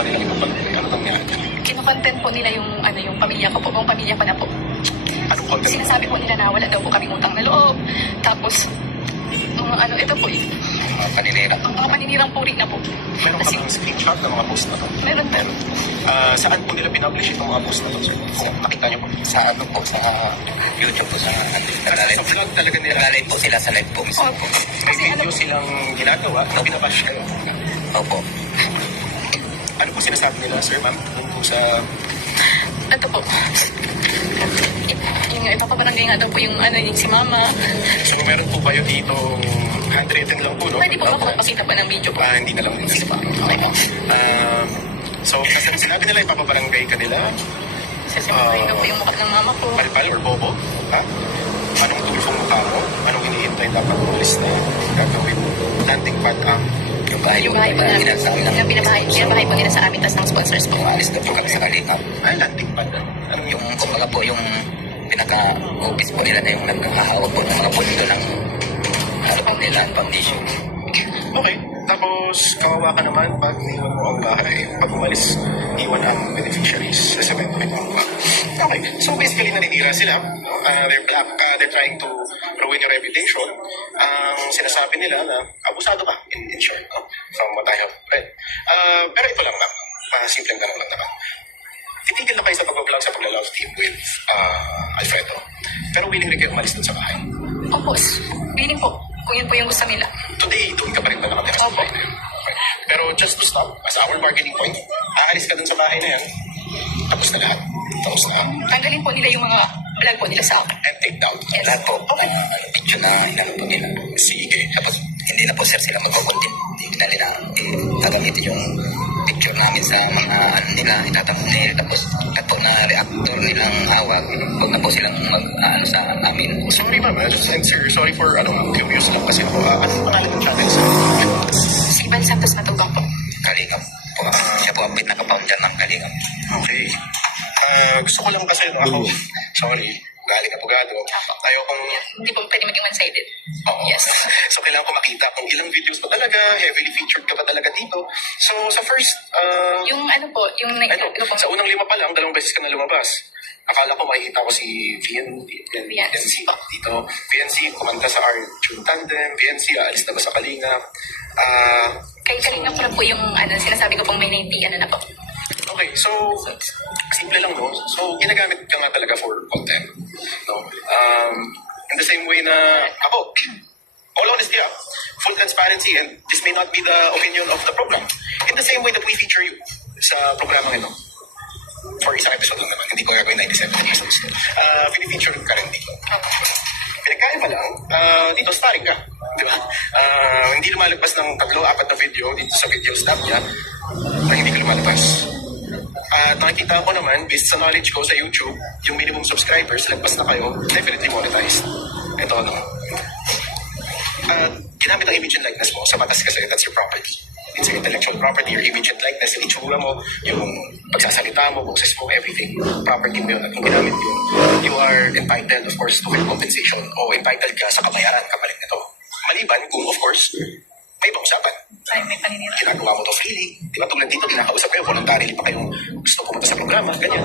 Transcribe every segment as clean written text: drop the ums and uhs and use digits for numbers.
kanila yung ano nangyari? Kinukontent po nila yung yung pamilya ko po, buong pamilya ko na po. Anong content? Sinasabi po nila na wala daw po kaming utang na loob. Tapos, mga ito po, Mga paninira. ang mga paninirang puri na po. Meron ka Kasi, bang screenshot ng mga post na to? meron po. Saan po nila pinublish itong mga post na to? Kung nakita niyo po. Sa ano po, sa YouTube po, sa Sa vlog talaga nila. nag-live po sila sa live po mismo. Opo. May Kasi video silang ginagawa na binabash kayo. Opo. Ano po sinasabi nila, sir, ma'am? Kung po sa... ito po. Yung ipapabarangay nga daw po yung yung si mama. So, meron po kayo dito handwritten lang po, no? Pwede po ako magpakita pa ng video po. Hindi na lang din. Sige po. Okay po. So, kasi sinabi nila ipapabarangay ka nila, Sasamahin daw po yung mukha ng mama ko. Maripal or Bobo, ha? Anong tulfong mukha mo? Anong hinihintay dapat mo list na gagawin mo? Landing pad ang Yung bahay Yung bahay po namin. sa amin. Yung pinabahay po nila sa amin, tas ng sponsors po. Umalis na po kami sa Kalingap. landing pad. Anong Yung, kumbaga po, yung pinaka-office po nila na yung naghahawag po ng mga pundo ng ano po nila, foundation. Okay. Tapos, kawawa ka naman pag iniwan mo ang bahay. Pag umalis, iwan ang beneficiaries sa cement. Okay. So, basically, naninira sila. They're trying to ruin your reputation. Ang sinasabi nila na abusado ka in short, no? From what I have read. Pero ito lang, ma'am. Simple lang naman. Titigil na kayo sa pag-vlog sa pagla-love team with Alfredo. Pero willing rin kayo umalis dun sa bahay. Opo. Feeling po. Kung yun po yung gusto nila. Today, doon ka pa rin ba nakatira sa bahay na yun? Okay. Pero just to stop, as our bargaining point, aalis ka dun sa bahay na yan, tapos na lahat. Tapos na. Tanggalin po nila yung mga vlog po nila sa akin. And take down. Yes. Lahat po, picture na inano po nila. Sige. Tapos, hindi na po sir sila magkukuntin. Hindi na nila gagamitin yung picture namin sa mga ano nila, itatapon nila. Tapos, at po na reactor nilang hawag, huwag na po silang mag-ano sa amin. Sorry ma'am, and sir, sorry for curious lang kasi ako. Ano pangalan ng channel sa Si Ivan Santos Matugang po. Kalingap po. Siya po ang pinaka-found dyan ng Kalingap. Okay. Gusto ko lang kasi ako, sorry, galing abogado. Ayokong Hindi po pwede maging one-sided. Oo. Yes. So, kailangan ko makita kung ilang videos ba talaga, heavily featured ka ba talaga dito. So, sa first, Yung po, yung po. sa unang 5 pa lang, 2 beses ka na lumabas. Akala ko makikita ko si VNC dito. VNC, kumanta sa Our Tune Tandem. VNC, aalis na ba sa Kalinga? Kay Kalinga ko lang po yung sinasabi ko pong may 90 na po. Okay, so, simple lang, no? So, ginagamit ka nga talaga for content. No? In the same way na ako, all honesty, full transparency, and this may not be the opinion of the program. In the same way that we feature you sa programa ito, for isang episode lang naman, hindi ko gagawin 97 episodes. Pinifeature ka rin dito. Pinagkaiba lang, dito starring ka. Di ba? Hindi lumalabas ng 3-4 na video dito sa video stop niya na hindi ka lumalabas. At nakikita ko naman, based sa knowledge ko sa YouTube, yung minimum subscribers, lagpas na kayo, definitely monetized. Ito, no? Ginamit ang image and likeness mo sa batas kasi that's your property. It's your intellectual property, your image and likeness, yung itsura mo, yung pagsasalita mo, boses mo, everything. Property mo yun. At kung ginamit yun, you are entitled, of course, to full compensation o entitled ka sa kabayaran kapalit nito. Maliban kung, of course, may ibang usapan. Ay, may paninira. Ginagawa mo to freely. Di ba tulad dito, kinakausap kayo, voluntarily pa kayong gusto pumunta sa programa, ganyan.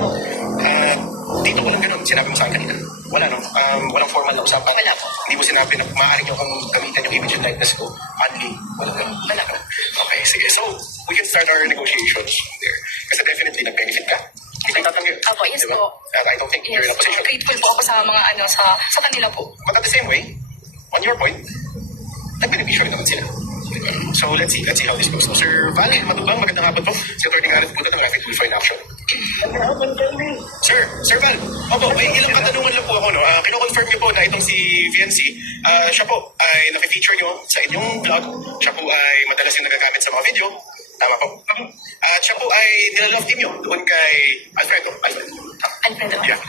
Dito walang ganun. Sinabi mo sa akin kanina. Wala, no? Walang formal na usapan. Wala po. Hindi mo sinabi na maaari nyo kung gamitan yung image and likeness ko. Only. Walang ganun. Wala po. Okay, sige. So, we can start our negotiations there. Kasi definitely, nag-benefit ka. Hindi ka tatanggi. Opo, yes Diba? po. And I don't think you're in a position. Grateful po ako sa mga sa kanila po. But at the same way, on your point, nag-beneficiary naman sila. So let's see how this goes. So, Sir Val, Matubang, magandang hapon po. Si Atty. Gareth Budat ng Rapid Tulfo in Action. Sir Val, opo, may ilang katanungan lang po ako. No? Kino-confirm niyo po na itong si VNC, siya po ay nakifeature niyo sa inyong vlog. Siya po ay madalas yung nagagamit sa mga video. Tama po. At siya po ay nilalove team niyo doon kay Alfredo. Alfredo. Yeah.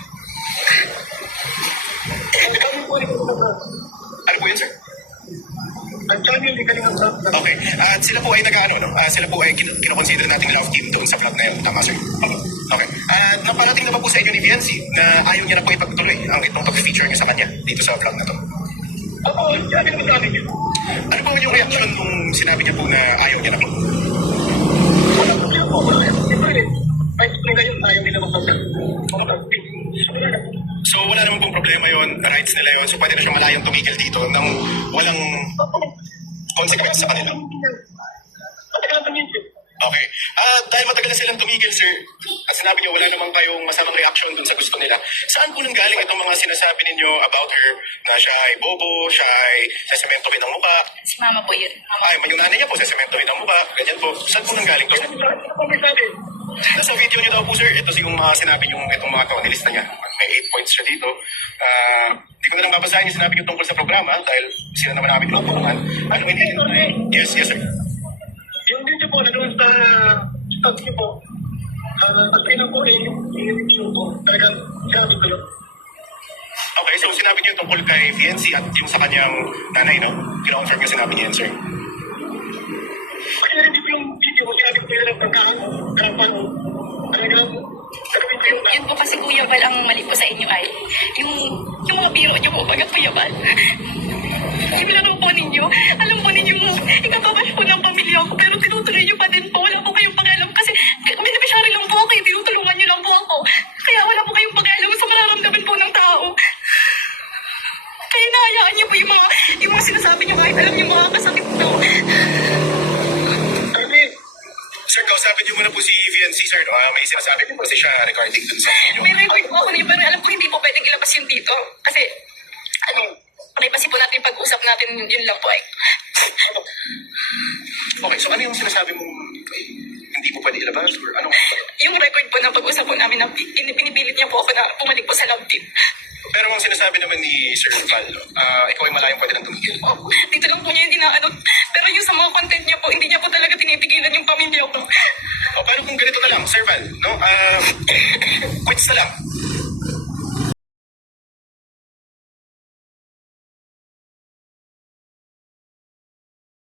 Ano po yun, sir? Okay. At sila po ay nag-ano, no? Sila po ay kinoconsider nating love team doon sa vlog na yun. Tama, sir? Okay. At naparating naman po sa inyo ni VNC na ayaw niya na po ipagtuloy ang itong pag-feature niyo sa kanya dito sa vlog na to. Oo, sabi naman namin yun. Ano po yung reaction nung sinabi niya po na ayaw niya na po? Wala po. rights nila yun, so pwede na siya malayang tumigil dito nang walang consequence sa kanila. Okay. Dahil matagal na silang tumigil, sir, at sinabi niyo wala namang kayong masamang reaction dun sa gusto nila, saan po nang galing itong mga sinasabi ninyo about her na siya ay bobo, siya ay sesementohin ang mukha? Si mama po yun. Mama. Ay, yung nanay niya po, sesementohin ang mukha, ganyan po. Saan po nang galing to? Nasa video niyo daw po, sir, ito yung mga sinabi yung itong mga to, nilista niya. May 8 points siya dito. Hindi ko na lang babasahin yung sinabi niyo tungkol sa programa dahil sila naman namin tinutulungan. Ano hindi? Yes, yes, sir. Yung video po na doon sa stop niyo po, pag pinang po yung video po, talagang sinabi ko lang. Okay, so sinabi niyo tungkol kay Fiancé at yung sa kanyang nanay, no? Kino-confirm niyo sinabi niya yan, sir. Kaya hindi ko yung video ko, sinabi ko yung pagkaan, talagang sabihin ko yung Yun po kasi Kuya Val, ang mali po sa inyo ay yung mga biro niyo po baga Kuya Val. Sinilaro po ninyo. Alam po ninyo mo, ikatabash po ng pamilya ko pero tinutuloy niyo pa din po. Wala po kayong pakialam kasi beneficiary lang po ako. Tinutulungan niyo lang po ako. Kaya wala po kayong pakialam sa mararamdaman po ng tao. Kaya nahayaan niyo po yung mga sinasabi niyo kahit alam niyo makakasakit po. Kasi, Sir, kausapin niyo muna po si Fiancé, sir. No? May sinasabi po kasi siya regarding dun sa inyo. May record po ako niyo pero alam ko hindi po pwedeng ilabas yun dito. Kasi, privacy po natin pag-usap natin yun lang po eh. Okay, so ano yung sinasabi mo hindi mo pwede ilabas? Or ano? Yung record po ng pag-usap po namin na pinipilit niya po ako na pumalik po sa love team. Pero ang sinasabi naman ni Sir Val, ikaw ay malayang pwede nang tumigil. Oh, dito lang po niya hindi na ano. Pero yung sa mga content niya po, hindi niya po talaga tinipigilan yung pamilya ko. O, pero kung ganito na lang, Sir Val, no? Quits na lang.